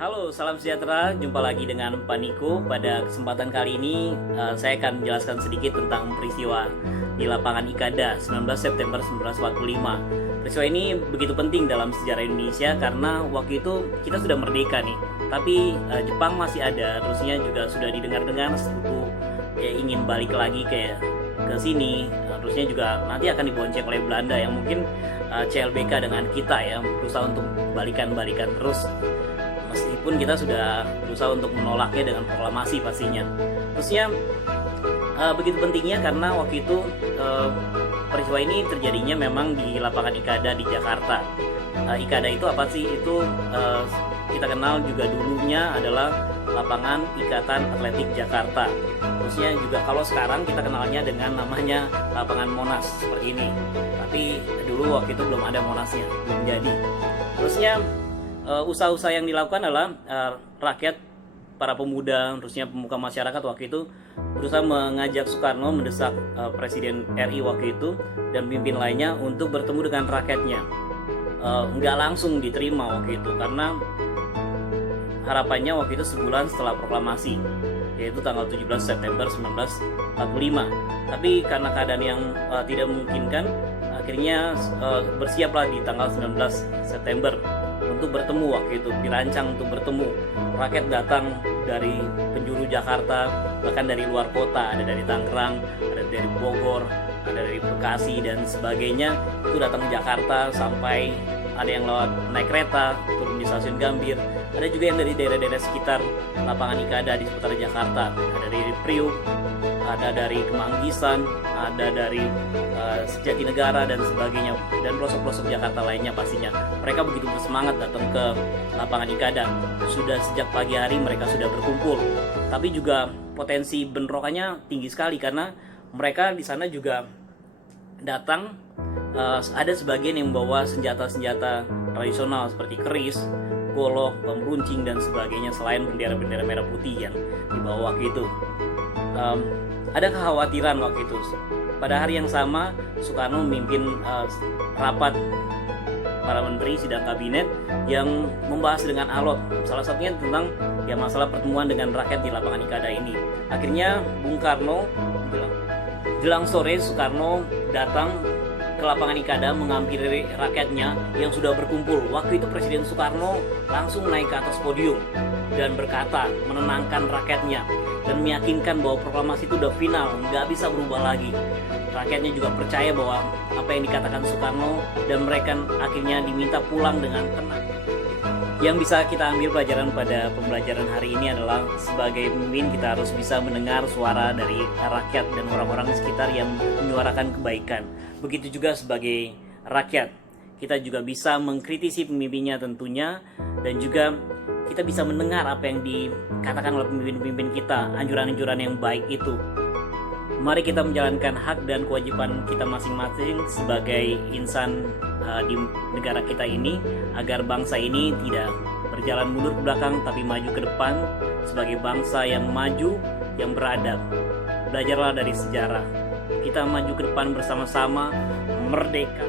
Halo, salam sejahtera. Jumpa lagi dengan Pak Niko. Pada kesempatan kali ini, saya akan menjelaskan sedikit tentang peristiwa di lapangan Ikada 19 September 1945. Peristiwa ini begitu penting dalam sejarah Indonesia karena waktu itu kita sudah merdeka nih. Tapi Jepang masih ada, terusnya juga sudah didengar-dengar sekutu ingin balik lagi ke sini. Terusnya juga nanti akan dibonceng oleh Belanda yang mungkin CLBK dengan kita ya, berusaha untuk balikan terus. Meskipun kita sudah berusaha untuk menolaknya dengan proklamasi pastinya. Terusnya begitu pentingnya karena waktu itu peristiwa ini terjadinya memang di lapangan Ikada di Jakarta. Ikada itu apa sih? Itu kita kenal juga dulunya adalah lapangan Ikatan Atletik Jakarta. Terusnya juga kalau sekarang kita kenalnya dengan namanya lapangan Monas seperti ini. Tapi dulu waktu itu belum ada Monasnya, belum jadi. Terusnya usaha-usaha yang dilakukan adalah rakyat, para pemuda, terusnya pemuka masyarakat waktu itu berusaha mengajak Soekarno, mendesak Presiden RI waktu itu dan pemimpin lainnya untuk bertemu dengan rakyatnya. Nggak langsung diterima waktu itu karena harapannya waktu itu sebulan setelah proklamasi, yaitu tanggal 17 September 1945. Tapi karena keadaan yang tidak memungkinkan, akhirnya bersiaplah di tanggal 19 September untuk bertemu. Waktu itu dirancang untuk bertemu. Rakyat datang dari penjuru Jakarta, bahkan dari luar kota, ada dari Tangerang, ada dari Bogor, ada dari Bekasi dan sebagainya. Itu datang ke Jakarta, sampai ada yang lewat naik kereta turun di stasiun Gambir, ada juga yang dari daerah-daerah sekitar lapangan Ikada di seputar Jakarta, ada dari Priuk, ada dari Kemanggisan, ada dari Jatinegara dan sebagainya, dan pelosok-pelosok Jakarta lainnya pastinya. Mereka begitu bersemangat datang ke lapangan Ikada. Sudah sejak pagi hari mereka sudah berkumpul. Tapi juga potensi bentrokannya tinggi sekali karena mereka di sana juga datang, ada sebagian yang membawa senjata-senjata tradisional seperti keris, golok, bom runcing dan sebagainya, selain bendera-bendera merah putih yang dibawa waktu itu. Ada kekhawatiran waktu itu. Pada hari yang sama, Soekarno memimpin rapat para menteri sidang kabinet yang membahas dengan alot, salah satunya tentang masalah pertemuan dengan rakyat di lapangan Ikada ini. Akhirnya Bung Karno jelang sore, Soekarno datang ke lapangan Ikada menghampiri rakyatnya yang sudah berkumpul. Waktu itu Presiden Soekarno langsung naik ke atas podium dan berkata, menenangkan rakyatnya dan meyakinkan bahwa proklamasi itu udah final, nggak bisa berubah lagi. Rakyatnya juga percaya bahwa apa yang dikatakan Soekarno, dan mereka akhirnya diminta pulang dengan tenang. Yang bisa kita ambil pelajaran pada pembelajaran hari ini adalah sebagai pemimpin kita harus bisa mendengar suara dari rakyat dan orang-orang sekitar yang menyuarakan kebaikan. Begitu juga sebagai rakyat, kita juga bisa mengkritisi pemimpinnya tentunya, dan juga kita bisa mendengar apa yang dikatakan oleh pemimpin-pemimpin kita, anjuran-anjuran yang baik itu. Mari kita menjalankan hak dan kewajiban kita masing-masing sebagai insan di negara kita ini, agar bangsa ini tidak berjalan mundur ke belakang tapi maju ke depan sebagai bangsa yang maju, yang beradab. Belajarlah dari sejarah. Kita maju ke depan bersama-sama, merdeka.